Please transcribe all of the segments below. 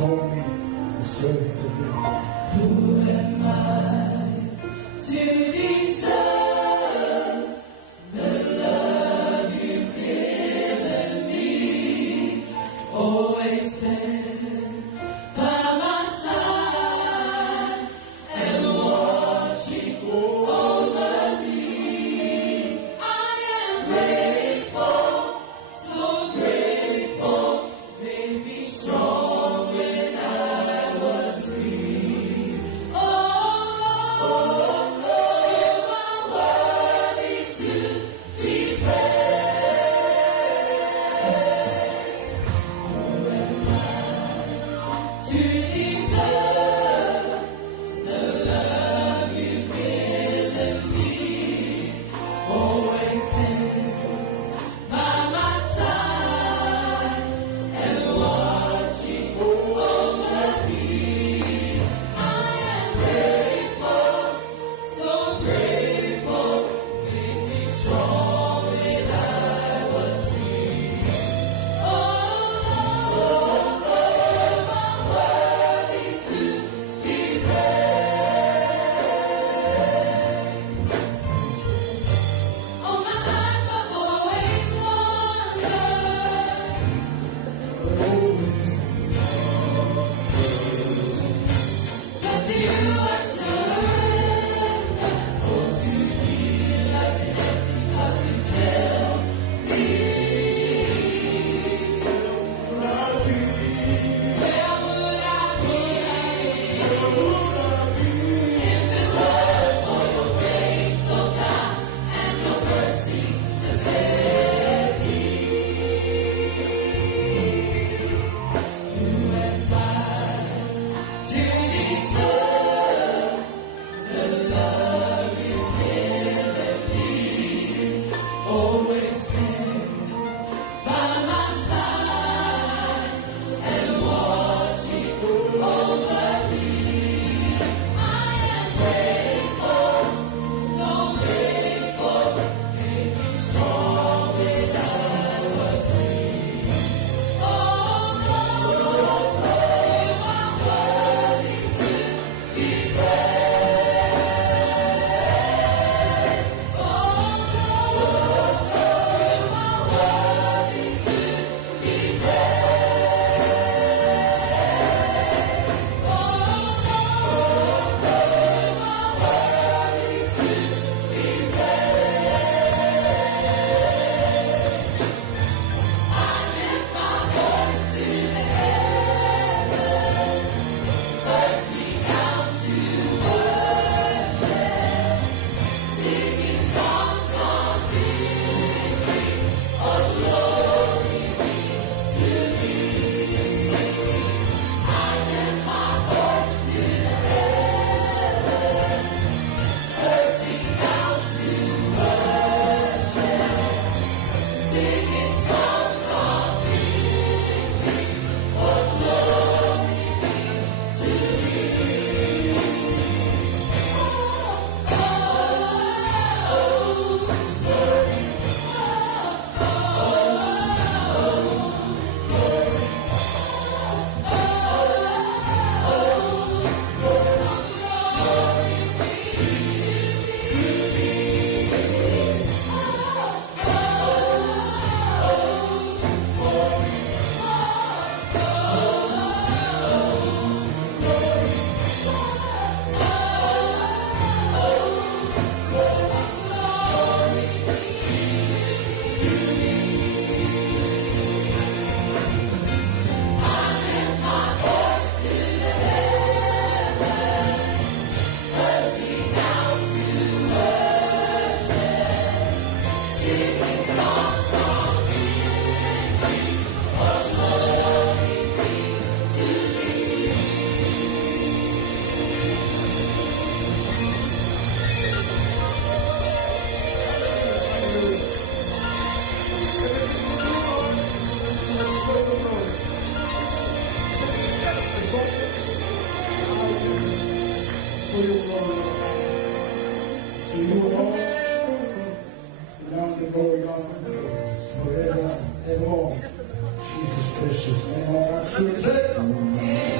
call me the servant of God. Who am I to deserve the love you've given me? Always been by my side and watching over me. I am grateful, so grateful. Made me strong when I was weak. Oh, Lord, you are worthy to be praised. Who am I to deserve the love you've given me? Always been by my side and watching over me. I am grateful, so grateful. Made me strong when I was weak. Oh, Lord, you are worthy to be praised. All my life I've always wondered that you are surrender. Oh, to be like an empty cup you fill me. Where would I be if it weren't for your grace, oh God, and your mercy that saved me? Who am I to deserve the love you've given me? Always been by my side and watching over me. I am grateful, so grateful. Made me strong when I was weak. Oh, Lord, you are worthy to be praised. Oh, Lord, you are worthy to be praised. Oh, Lord, you are worthy to be praised. I lift my voice to the heavens, thirsting out to worship, singing songs of victory. All glory be to Thee. I lift my voice to the heavens, thirsting out to worship, singing songs of victory. All glory be to Thee. For your glory, to you alone, now the glory, God, forever and all. Jesus' precious name, all our children say.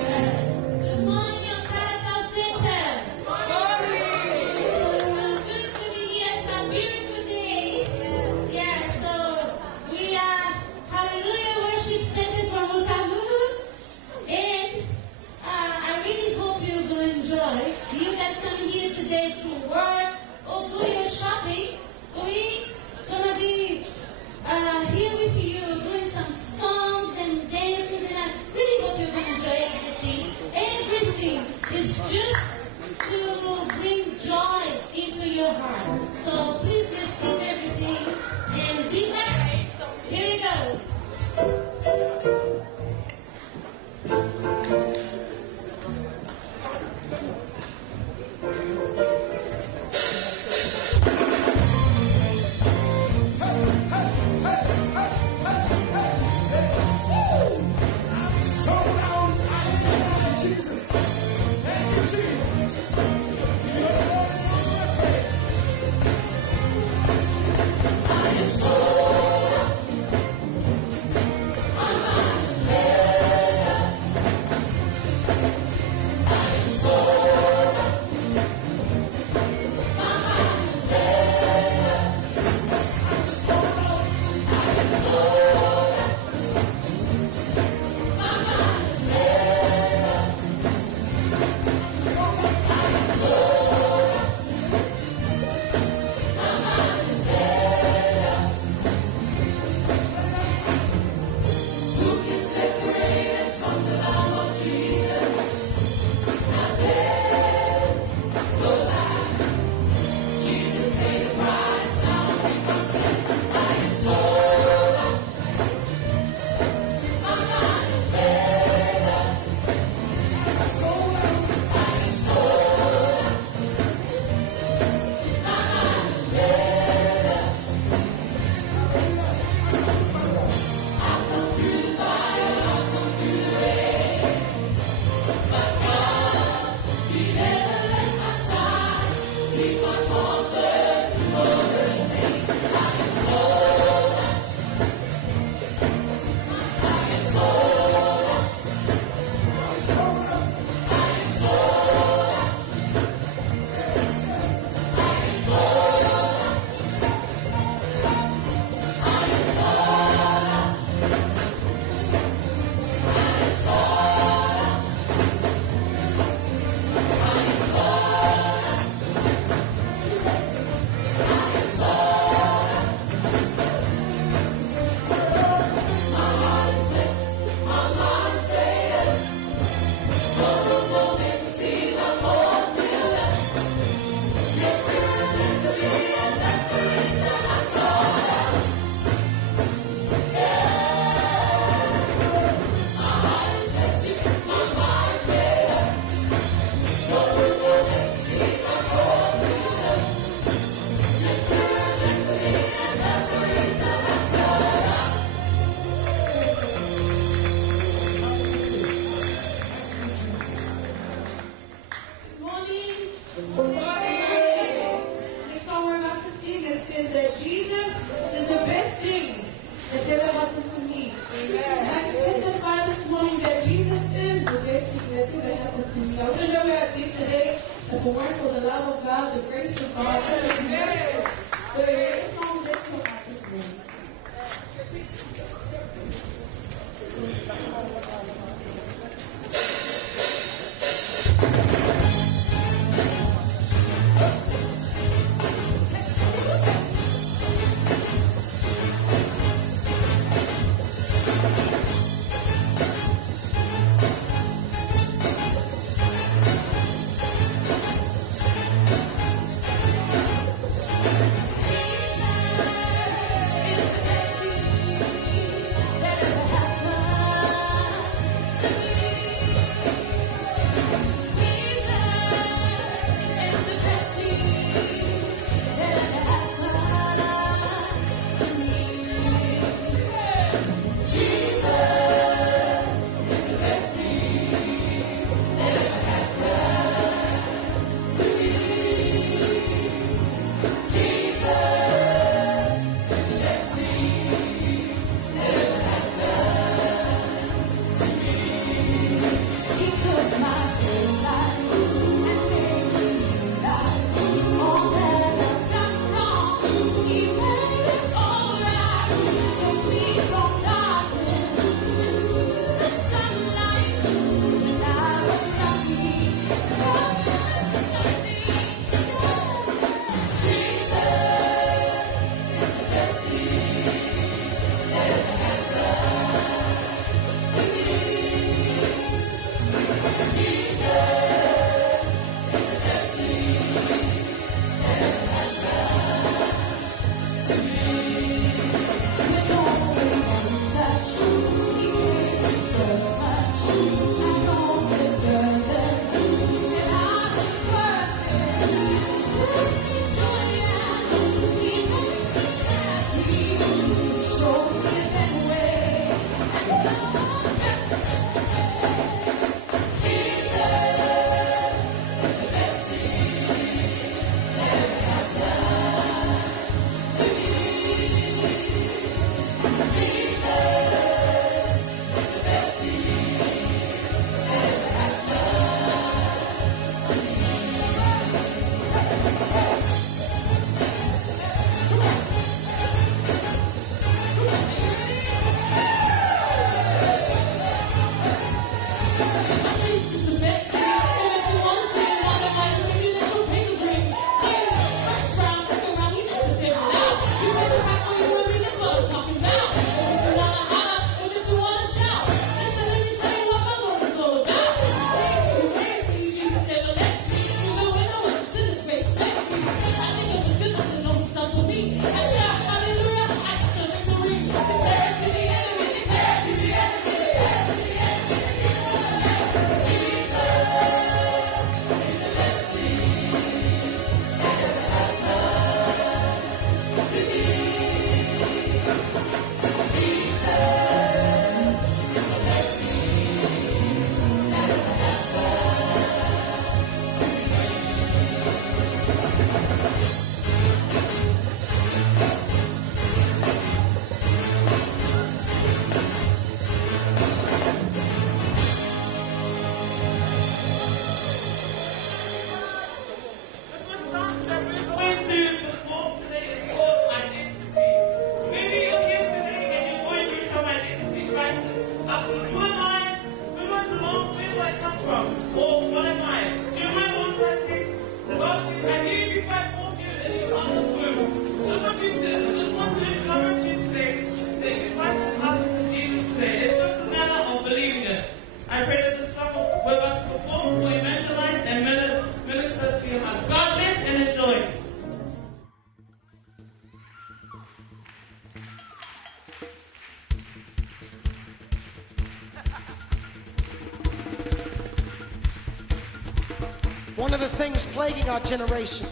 One of the things plaguing our generation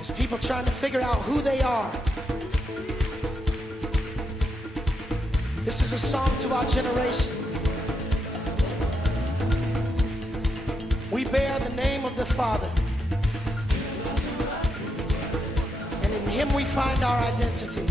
is people trying to figure out who they are. This is a song to our generation. We bear the name of the Father, and in Him we find our identity.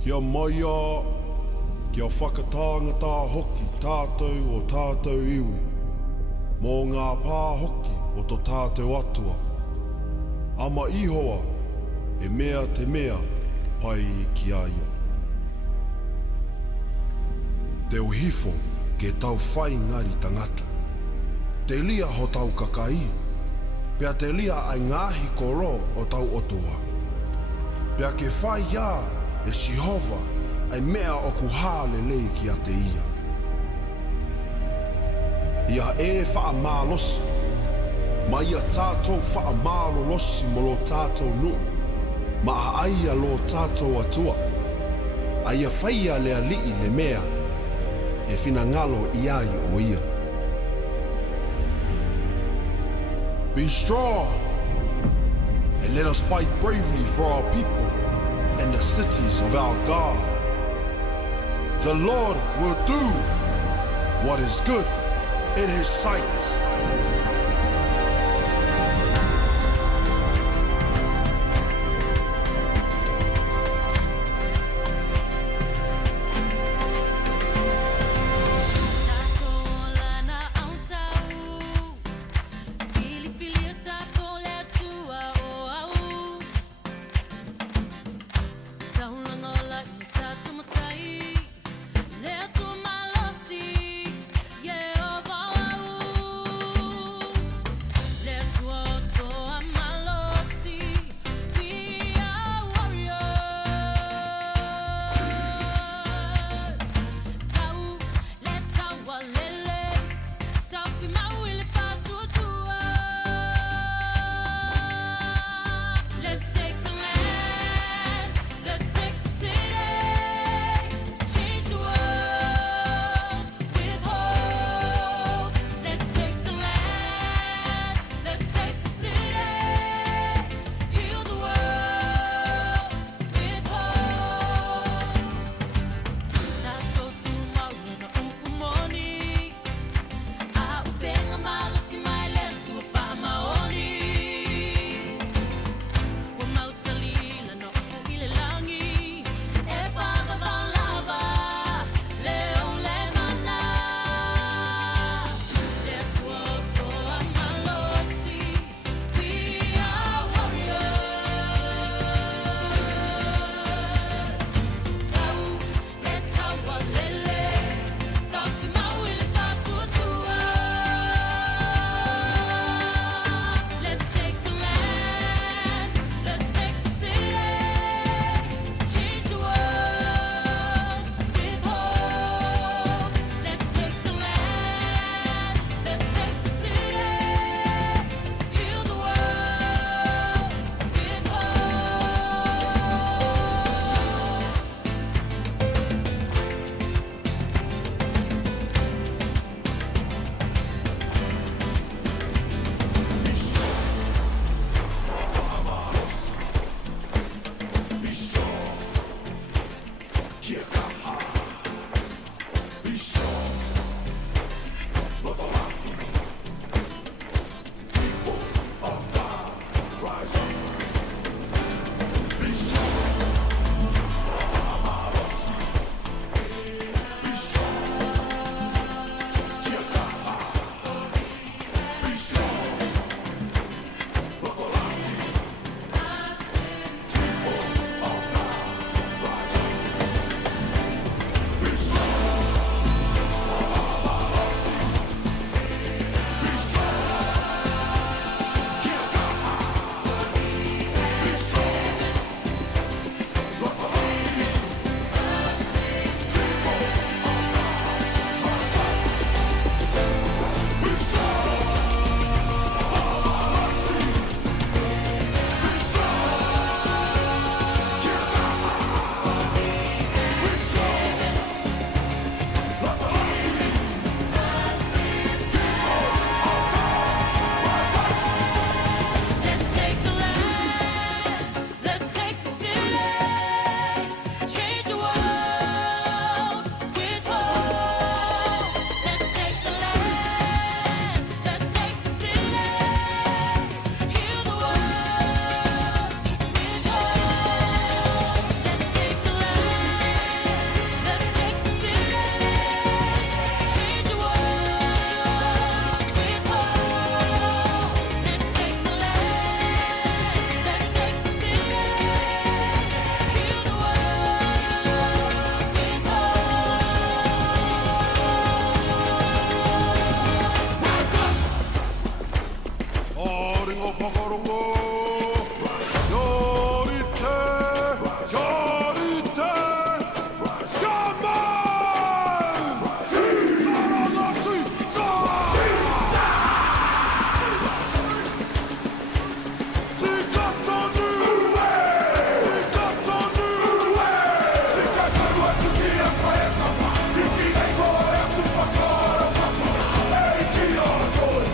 Kia maia, kia whakatangata hoki tātou o tātou iwi. Mō ngā pā hoki o tō tātou atua. Ama ihoa, e mea te mea, pai ki aia. Te uhifo, ke tau whai ngari tangata. Te lia ho tau kakai, pea te lia ai ngāhi koro o tau otoa. Pea ke whai ia, e Jehova, ai mea o kuhā lelei ki a te ia. Ia e wha mālosi, ma ia tātou wha mālolosi mo lo tātou nuu, ma a aia lo tātou atua. Aia whaia lea lii le mea, e whina ngalo i ai o ia. Be strong, and let us fight bravely for our people and the cities of our God. The Lord will do what is good in His sight. whakarongo. Yorite, yorite, yaman! Taranati, ta! Tikatonu, tikatonu, tikatonu atukia kwa etama, ikiteko ya kufakara papa, eikia toi,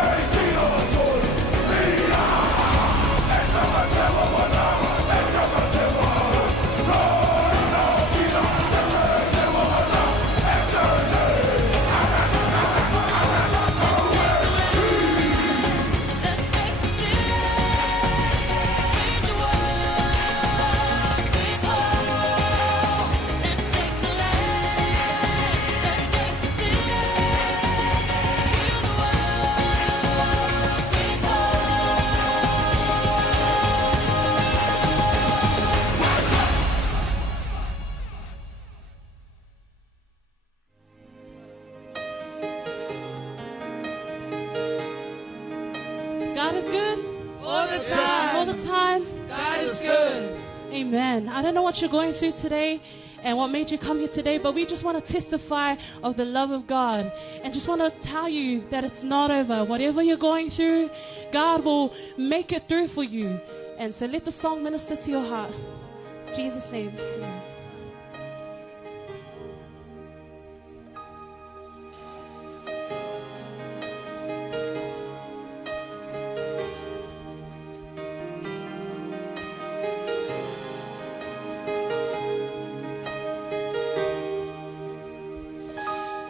eikia toi, mia, etamatewa wana, etamatewa, no, no, kina, setetewa wana, etete, Let's take the city, change the world with hope. Let's take the land, let's take the city, heal the world with God is good. All the time. All the time. God is good. Amen. I don't know what you're going through today and what made you come here today, but we just want to testify of the love of God and just want to tell you that it's not over. Whatever you're going through, God will make it through for you. And so let the song minister to your heart. In Jesus' name. Amen.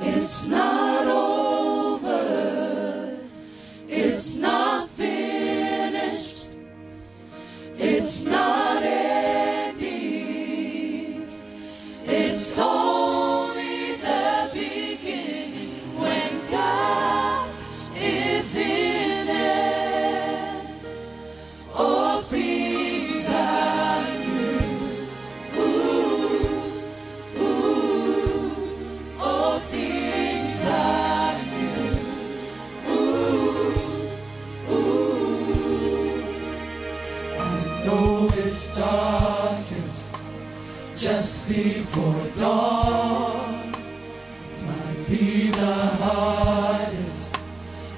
It's not over. It's not finished. It's not ending. It's only the beginning when God is in it. All things are new. All things are new. I know it's darkest just before dawn. This might be the hardest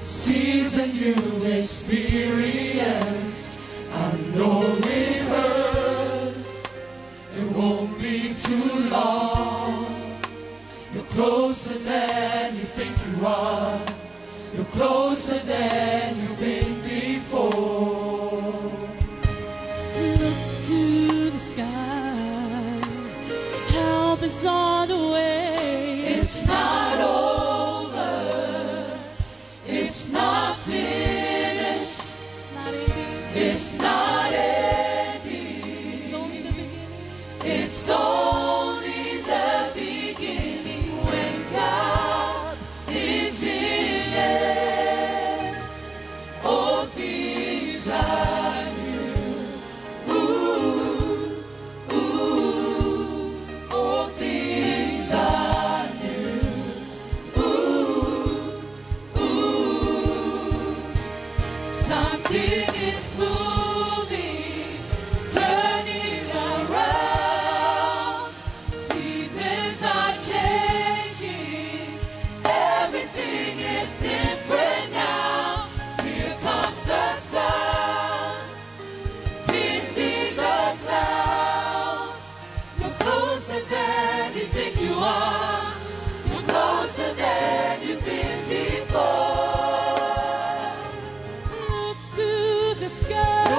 season you experience. I know it hurts. It won't be too long. You're closer than you think you are. You're closer than you've been before. Look to the sky. Help is on the way. It's not over. It's not finished. It's not ending. It's not ending. It's only the beginning. It's only the beginning when God is in it. All things are new. All things are new. Something is moving, turning around. Seasons are changing. Everything is different now. Here comes the sun. Piercing the clouds. You're closer than you think you are. You're closer than you've been before. Look to the sky.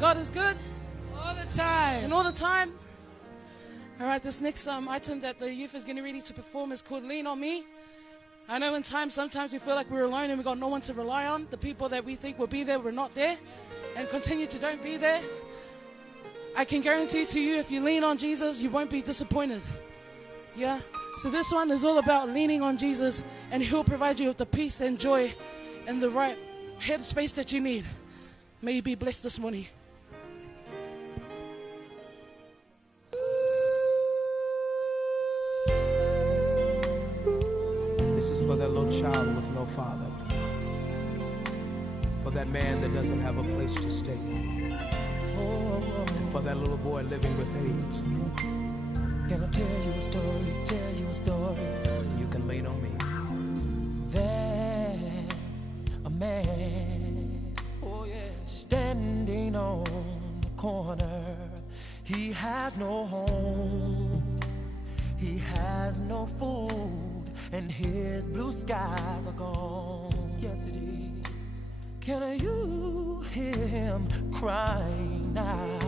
God is good all the time. And all the time. All right, this next item that the youth is getting ready to perform is called Lean On Me. I know in times, sometimes we feel like we're alone and we got no one to rely on. The people that we think will be there were not there and continue to don't be there. I can guarantee to you, if you lean on Jesus, you won't be disappointed. Yeah? So this one is all about leaning on Jesus, and He'll provide you with the peace and joy and the right headspace that you need. May you be blessed this morning. This is for that little child with no father. For that man that doesn't have a place to stay. And for that little boy living with AIDS. Can I tell you a story, tell you a story? You can lean on me. There's a man, standing on the corner. He has no home, he has no food, and his blue skies are gone. Yes, it is. Can you hear him crying now?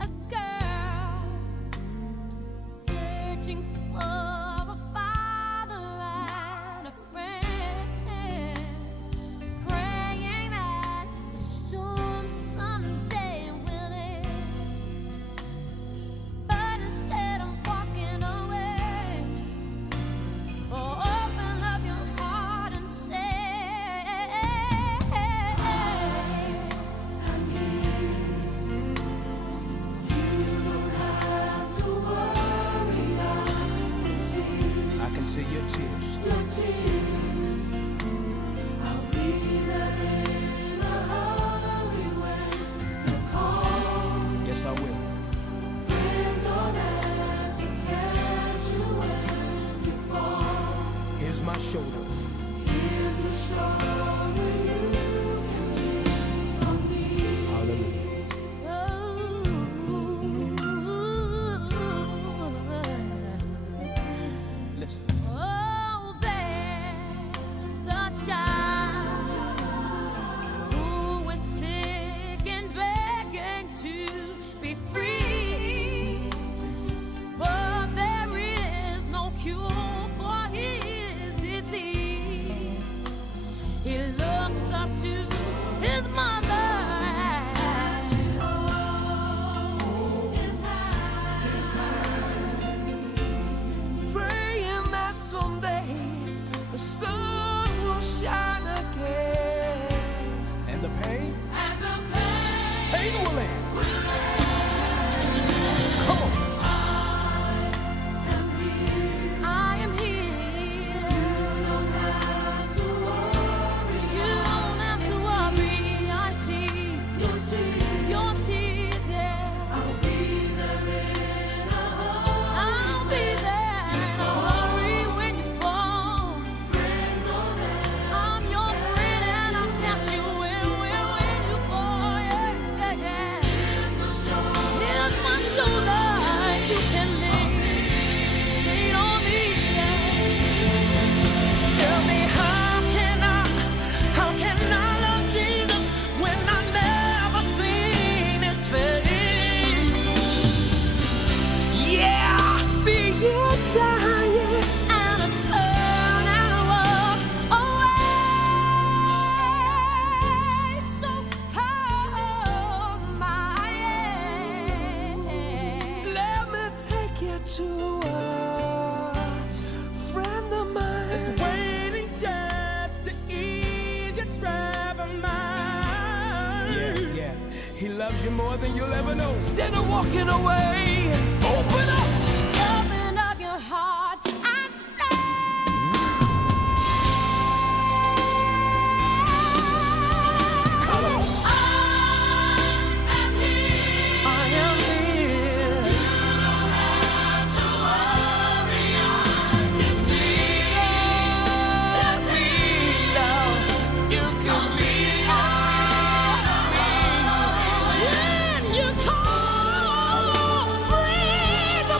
A girl searching for a father and a friend, praying that the storm someday will end. But instead of walking away, open up your heart and say, I'm here. I can see your tears. I'll be there in a hurry when you call. Yes, I will. Friends are there to catch you when you fall. Here's my shoulder. Here's the shoulder you can lean on me. Hallelujah. Listen. Oh, there's a child who is sick and begging to be free, but there is no cure for his disease. He looks up to his mother. Praying that someday the sun will shine again. And the pain? And the pain Pain will end. Come on. I am here. You don't have to worry. You don't have to worry. I see your tears, yeah. I'll be there in a hurry. I'll be there in a hurry when you fall. Friends are there. I'm your friend and I'll catch you when you fall. Yeah, yeah, yeah. Here's my shoulder. You can lean on me. Tell me how can I love Jesus when I never seen his face? Yeah, I see you dying. And I turn and I walk away. So hold my hand. Let me take you to a friend of mine that's waiting just to ease your troubled mind. Yeah. He loves you more than you'll ever know. Instead of walking away, open up. Open up your heart and say, Come on. I am here. I am here. You don't have to worry. I can see the tears. You can be When you call, friends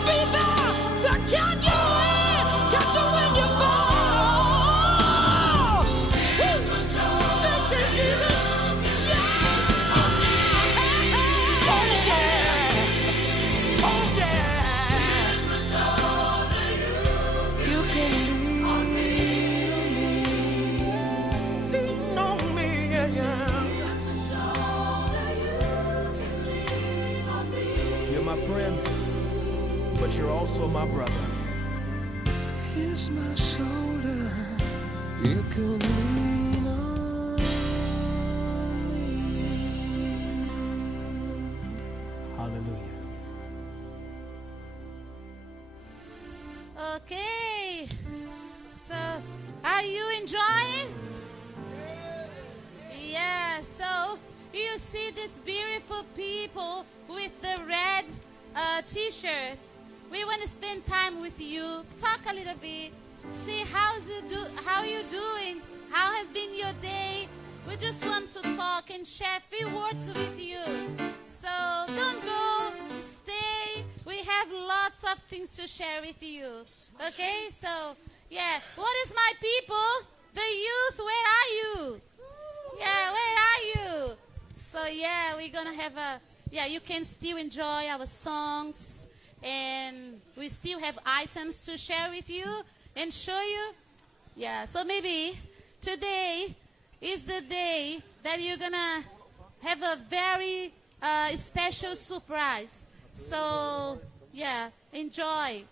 also my brother. Here's my shoulder, you can lean on me. Hallelujah. Okay. So, are you enjoying? Yeah, so you see these beautiful people with the red t-shirt. We want to spend time with you, talk a little bit, see how are you doing, how has been your day. We just want to talk and share a few words with you. So don't go, stay. We have lots of things to share with you. Okay, so yeah, what is my people? The youth, where are you? Yeah, where are you? So yeah, we're gonna have you can still enjoy our songs, and we still have items to share with you and show you. Yeah, so maybe today is the day that you're gonna have a very special surprise. So yeah, enjoy.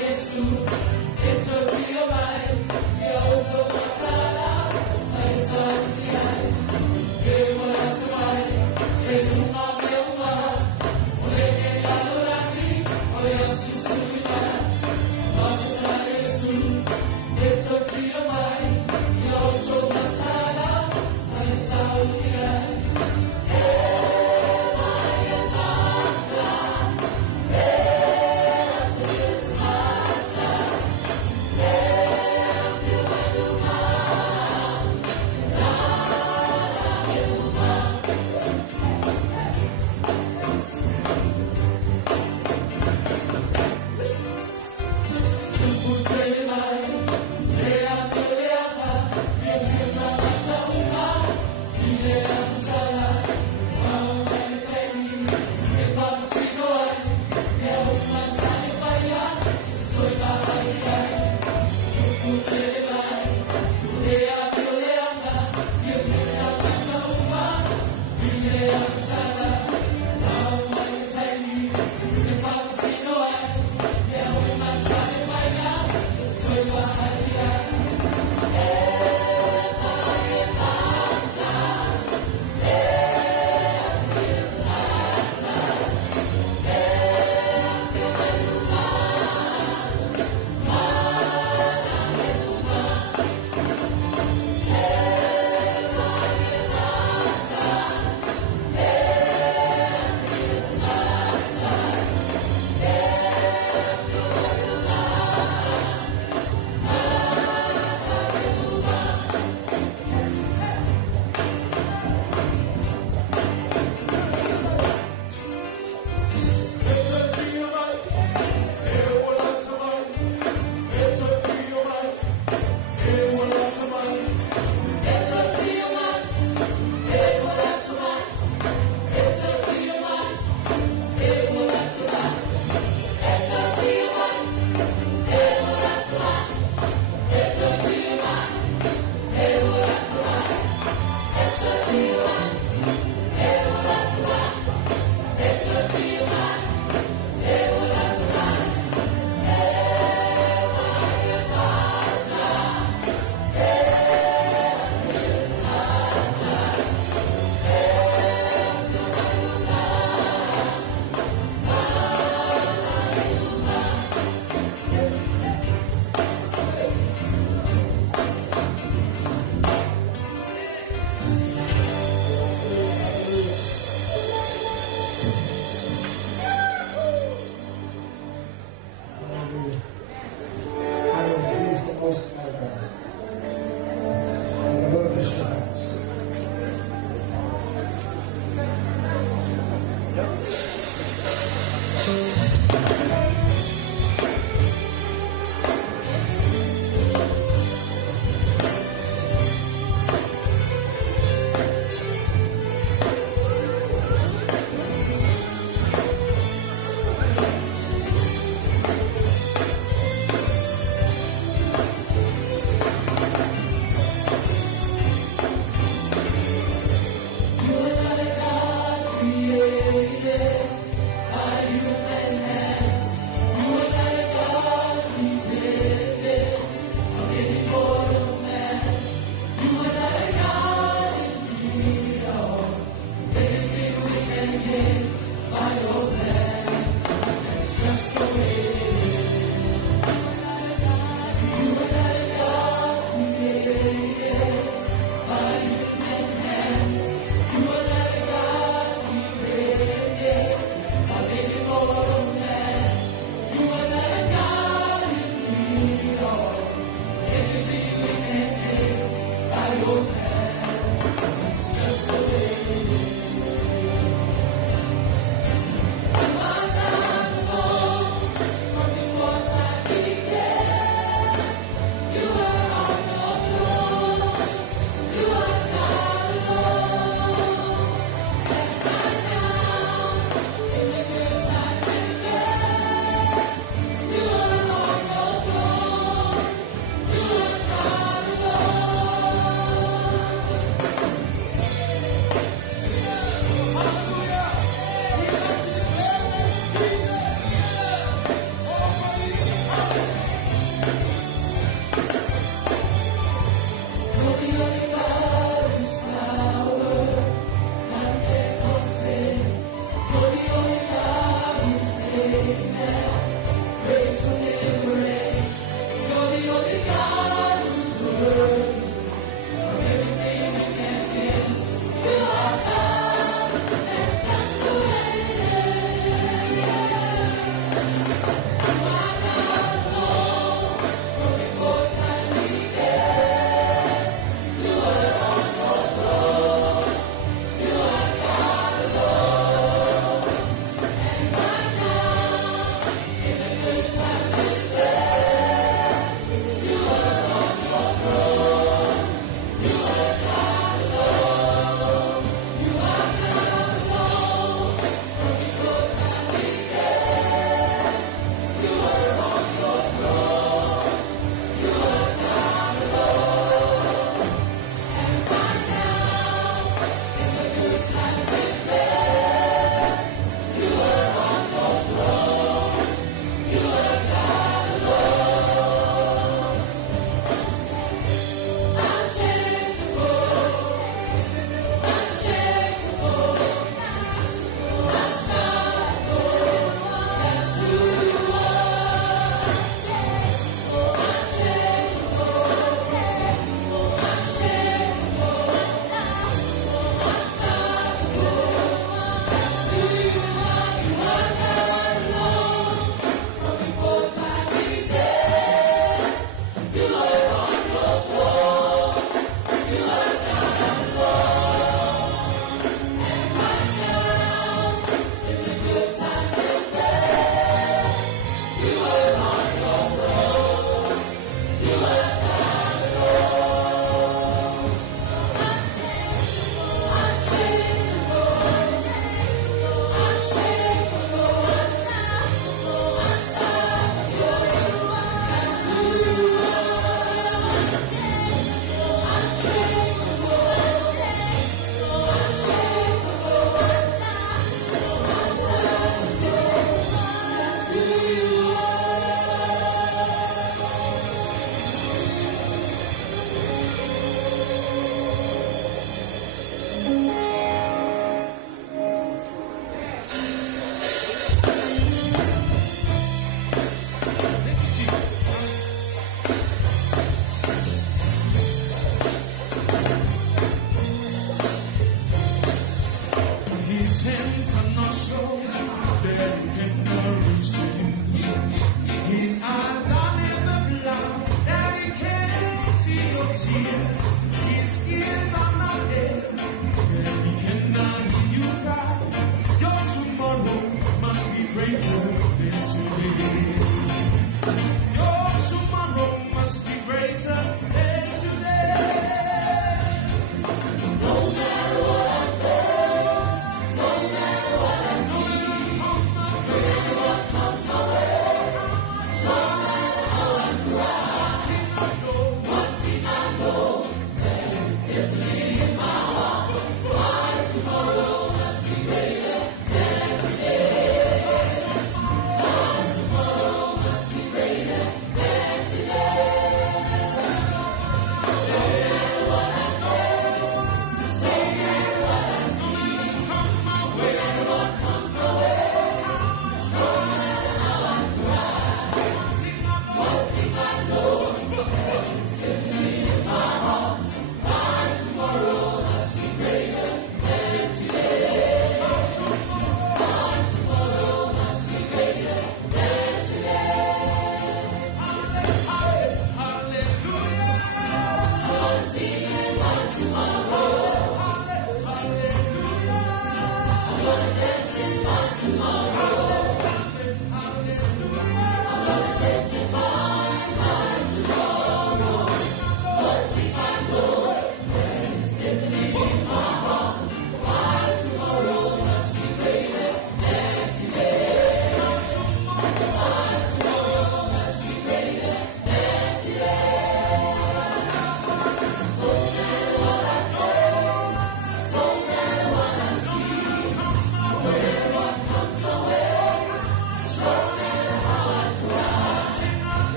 Yesu, it's a real life.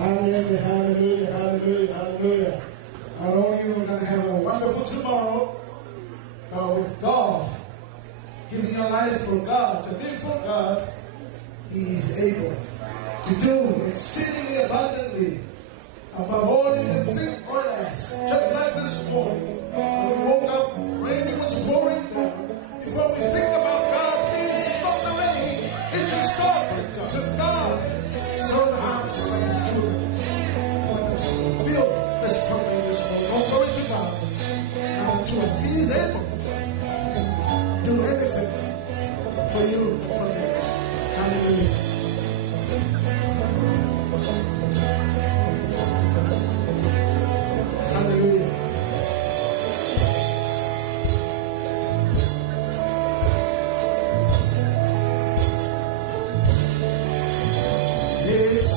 Hallelujah, hallelujah, hallelujah, hallelujah. Not only are we going to have a wonderful tomorrow with God, giving your life for God, to live for God, He's able to do exceedingly abundantly above all you can think or ask. Just like this morning, when we woke up, rain was pouring down. Before we think about God, please stop the rain. It should stop. Because God saw the hearts of His children. Feel this program this morning. Oh, glory to God. Now to us. He is able to do everything for you and for me. Hallelujah. Hallelujah. He's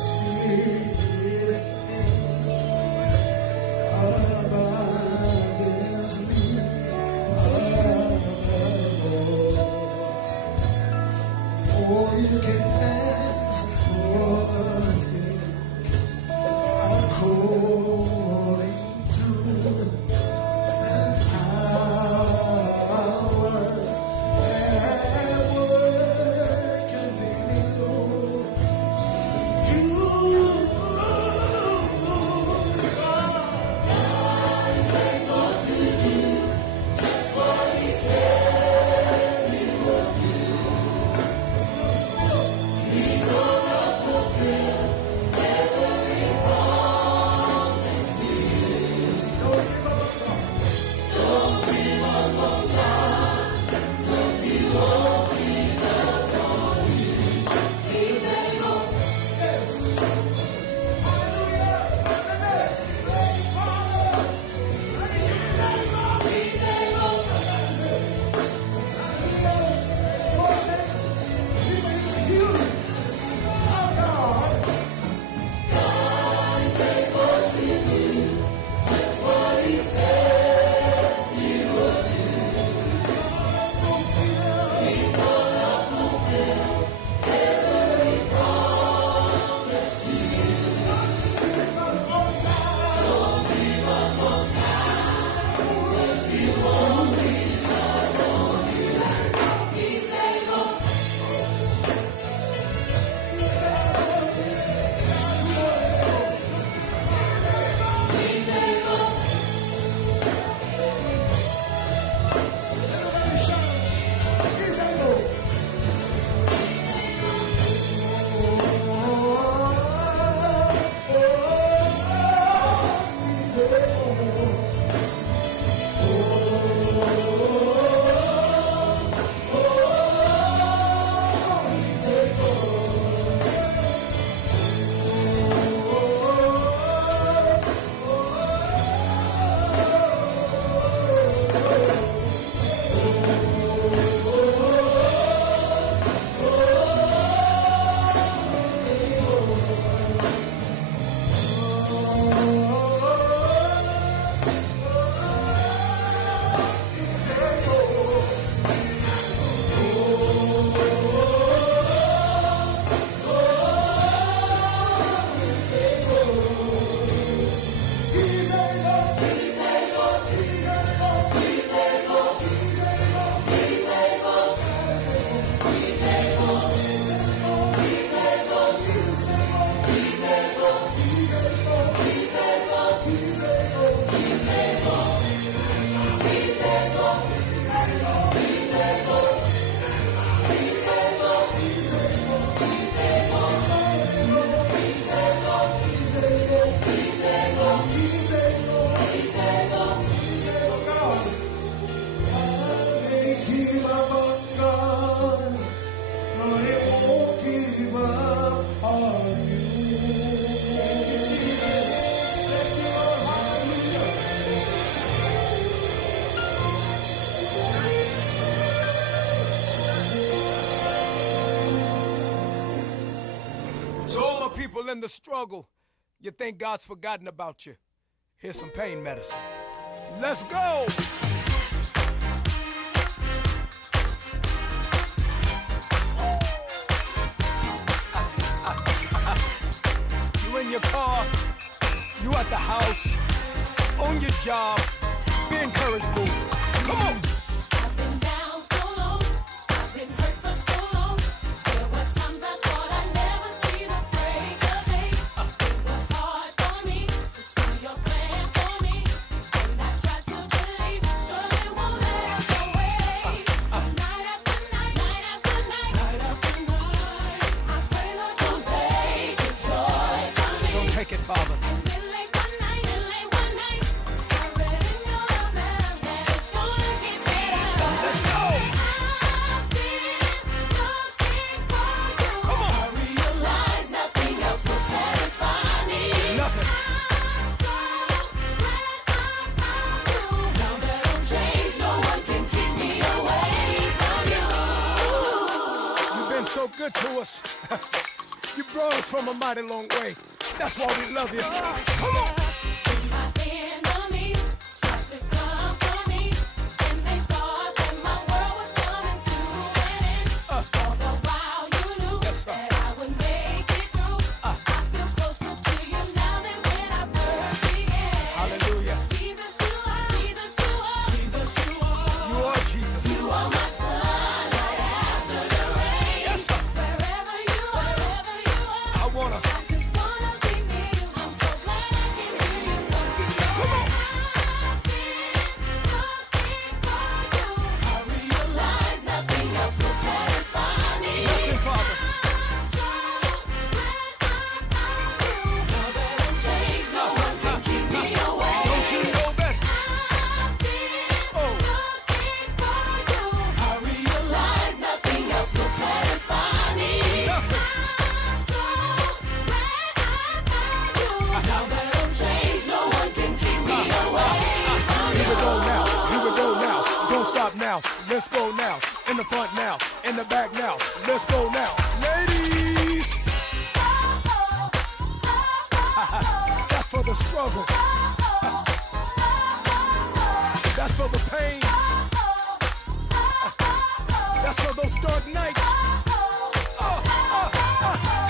people in the struggle, you think God's forgotten about you. Here's some pain medicine. Let's go! You in your car, you at the house, on your job, be encouraged, boo. Come on! I've been down so long, I've been hurt for so long. There were times I thought I'd never see the break of day. It was hard for me to see your plan for me, and I tried to believe, sure it won't last away. So night after night, night after night, night after night, I pray, Lord, don't take the joy from me. Don't take it, Father. And then late one night, I read in your love now that it's gonna get better. Let's go! I've been looking for you. Come on. I realize nothing else will satisfy me. Nothing. I'm so glad I found you. Now that I'm changed, no one can keep me away from you. You've been so good to us. You brought us from a mighty long way. That's why we love you. Come on! My enemies tried to come for me, and they thought that my world was coming to an end. All the while you knew Yes, sir. that I would make it through. I feel closer to you now than when I first began. Hallelujah. Jesus, you are. Jesus, you are. Jesus, you are. You are Jesus. You are my sunlight after the rain. Yes, sir. Wherever you are, I wanna. I just wanna be near you. I'm so glad I can hear you. Won't you know Come on. I've been looking for you? I realize nothing else will satisfy me. Nothing, Father. I'm so glad I found you. Now that I'm changed, no one can keep me away. Don't you know that? I've been Oh. looking for you. I realize nothing else will satisfy me. Nothing. I'm so glad I found you. Now that I'm changed, no one can keep me away from Here we you. go now. Here we go now. Don't stop now. Let's go now. In the front now. In the back now. Let's go now. Ladies! That's for the struggle. That's for the pain. That's for those dark nights.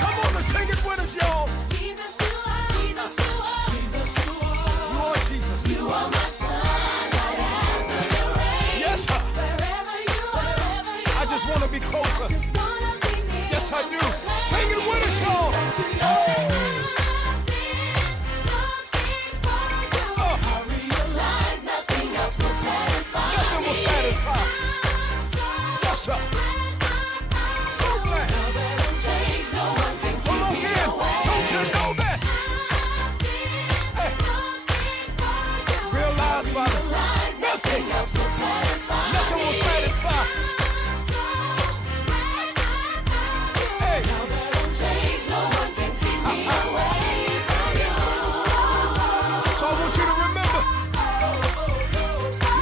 Come on and sing it with us, y'all. Jesus, you are. Jesus, you are. Jesus, you are. You are Jesus. You are my sunlight after the rain. Yes, sir. Wherever you are, I just want to be closer. just wanna be near. Yes, I do. Sing it with us, y'all. But you know I've been looking for you. I realize nothing else will satisfy Nothing will me. satisfy. I'm so Yes, sir. So glad. Now that I'm changed, no one can keep Hold on, me again. away. Don't you know that? Hey, realize, Father, Realize nothing else will satisfy nothing will me. satisfy. Hey, Now that I'm changed, no one can keep me away from you. so I want you to remember,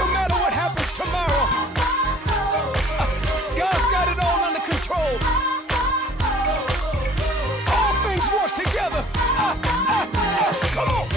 no matter what happens tomorrow, God's got it all under control. All things work together. Come on.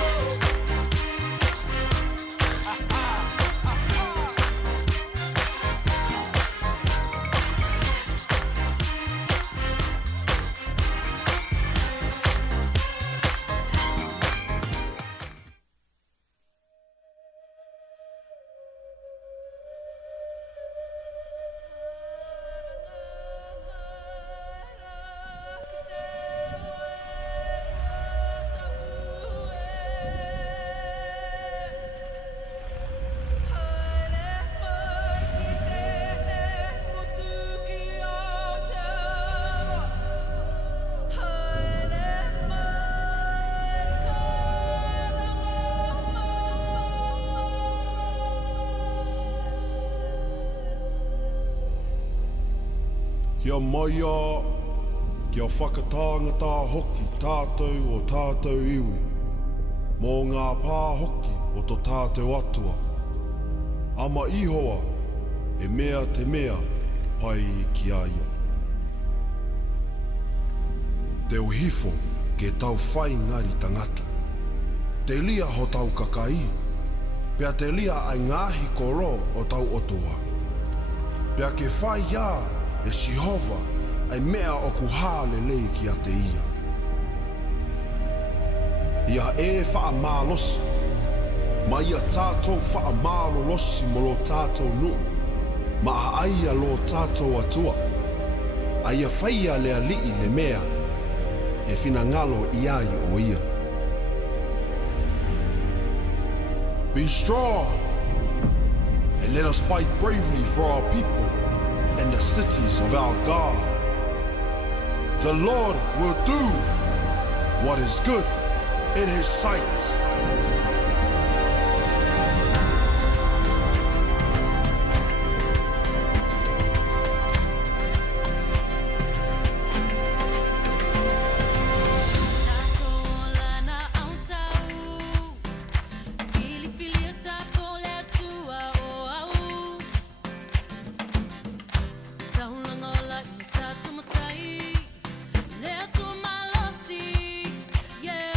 Kia maia, kia whakatangata hoki tātou o tātou iwi, mō ngā pā hoki o tō tātou atua. Ama ihoa, e mea te mea, pai ki a ia. Te uhifo, ke tau whai ngari tangata. Te lia ho tau kakai, pea te lia ai ngāhi koro o tau otoa. Pea ke whai ia e Jehova ai mea o kuhā lelei ki a te ia. Ia e wha mālosi, ma ia tātou wha mālolosi mo lo tātou nuu, ma a aia lo tātou atua, a ia whaia lea lii le mea, e whina ngalo iai o ia. Be strong, and let us fight bravely for our people and the cities of our God. The Lord will do what is good in his sight. Yeah.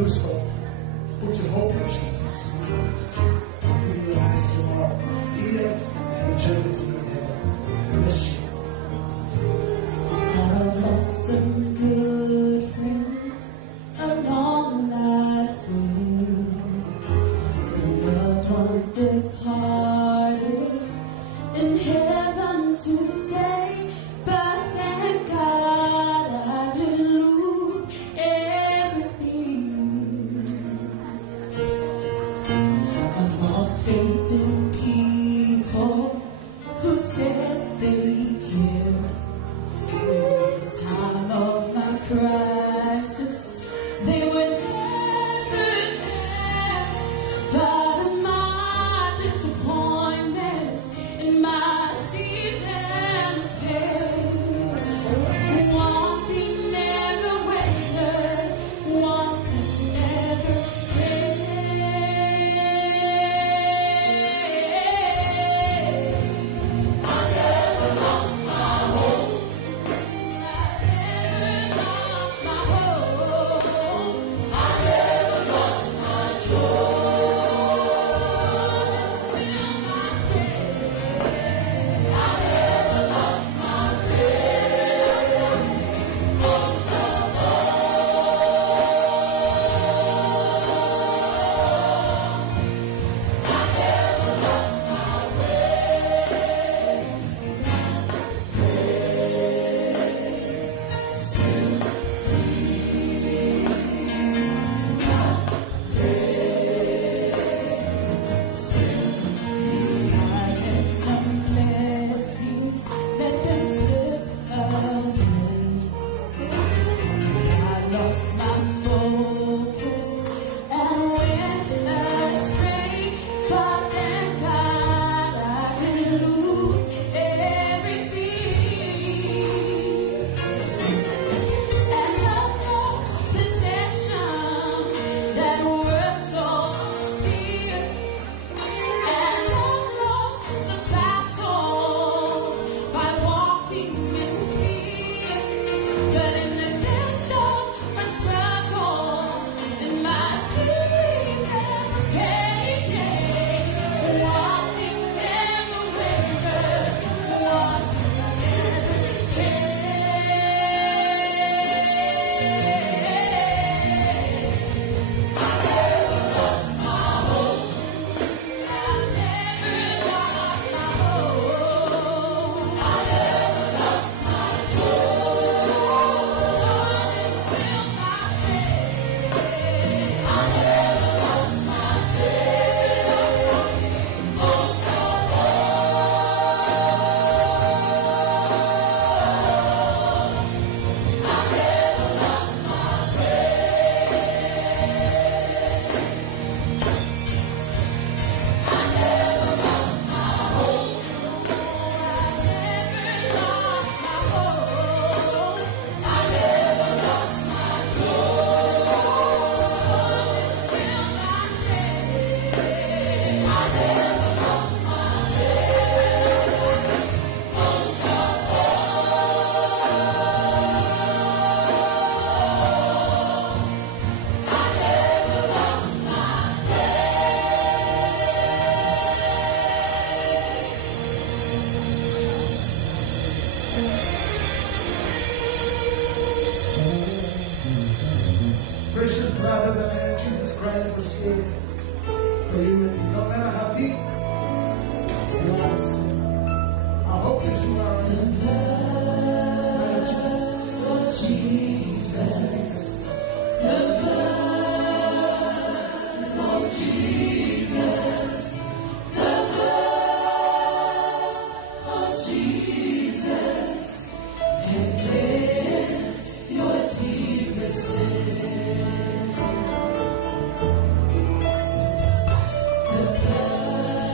lose hope. Put your hope in Jesus. Give you a nice tomorrow. Here and eternity in heaven. Bless you. I've lost some good friends along life's way. Some loved ones departed in heaven to stay. But thank God I didn't lose everything. I've lost faith in people who said they cared. Time of my crisis, they were never there. But in my disappointments, in my season of pain, one thing never wavered, one thing never changed. I never lost my hope. Precious brother, the man Jesus Christ was here for you. No matter how deep you are, I hope that you are in the blood of Jesus. The blood of Jesus. The blood of Jesus can cleanse your deepest sin. The blood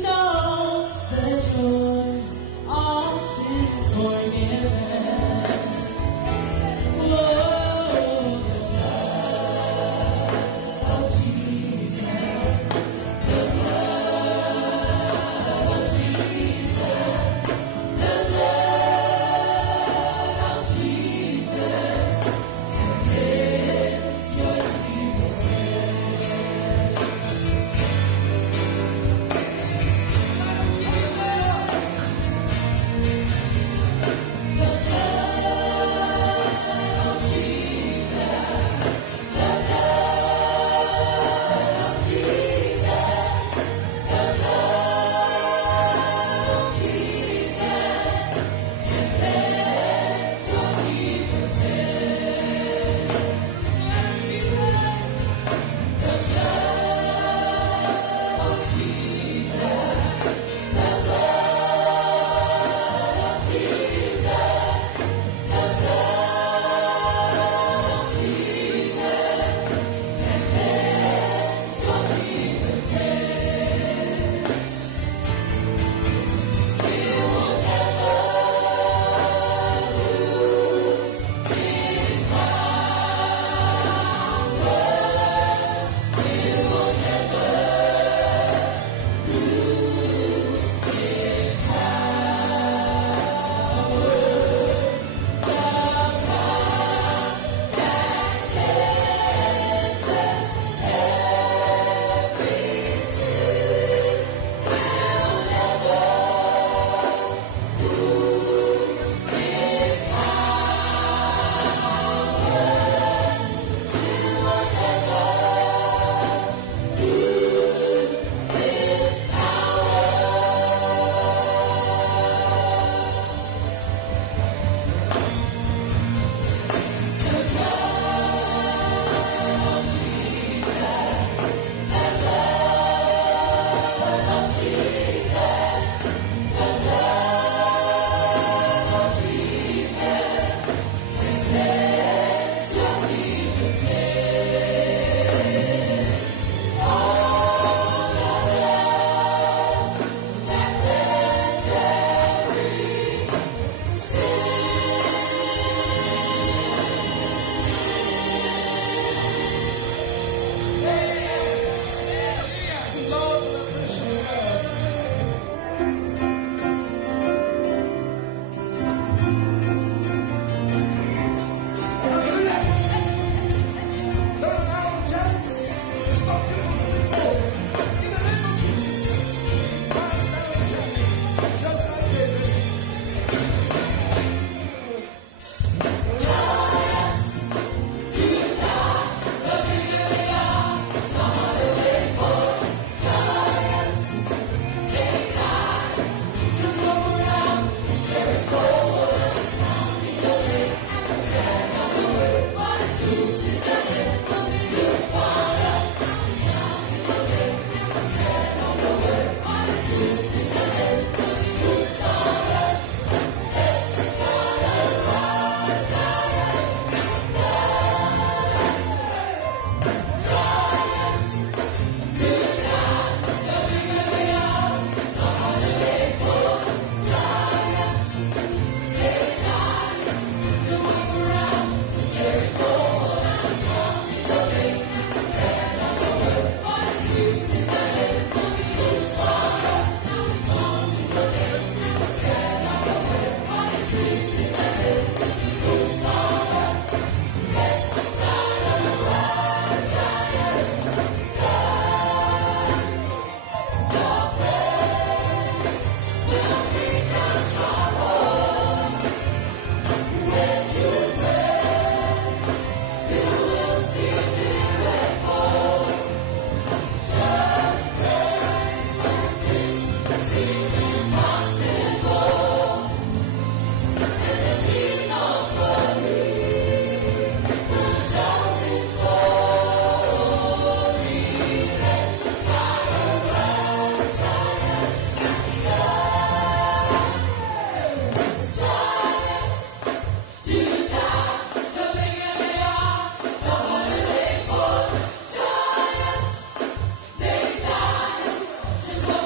know that your all sins forgiven. Whoa, the blood of Jesus, the blood of Jesus, the blood of Jesus convicts your evil sin.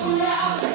around.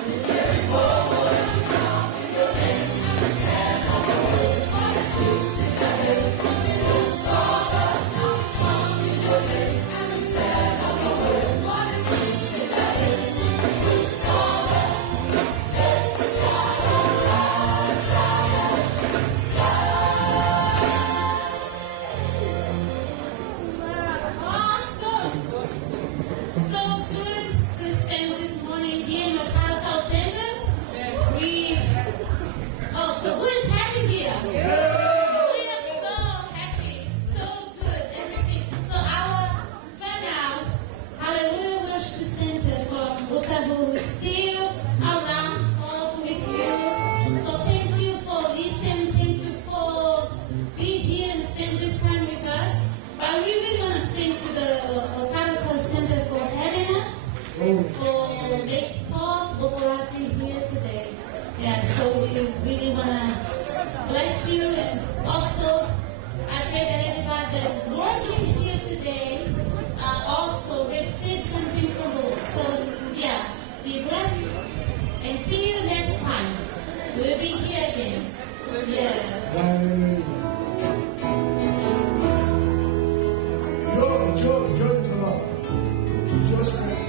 for us in here today. Yeah, so we really want to bless you. And also, I pray that everybody that is working here today also receive something from the Lord. So, yeah, be blessed and see you next time. We'll be here again. Yeah. Joy in the Lord. Joy strength.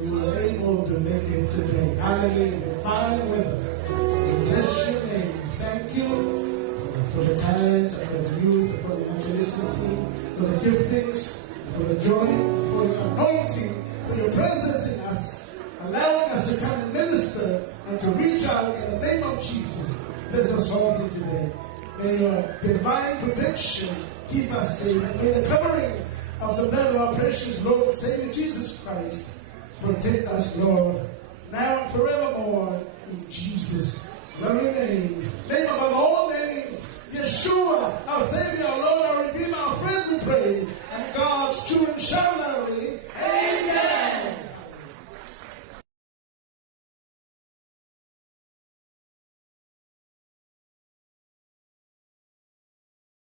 we were able to make it today. Hallelujah. Fine weather. We bless your name. Thank you for the talents, for the youth, for the evangelistic team, for the giftings, for the joy, for your anointing, for your presence in us, allowing us to come and minister and to reach out in the name of Jesus. Bless us all here today. May your divine protection keep us safe. And may the covering of the blood of our precious Lord and Savior Jesus Christ protect us, Lord, now and forevermore. In Jesus' lovely name.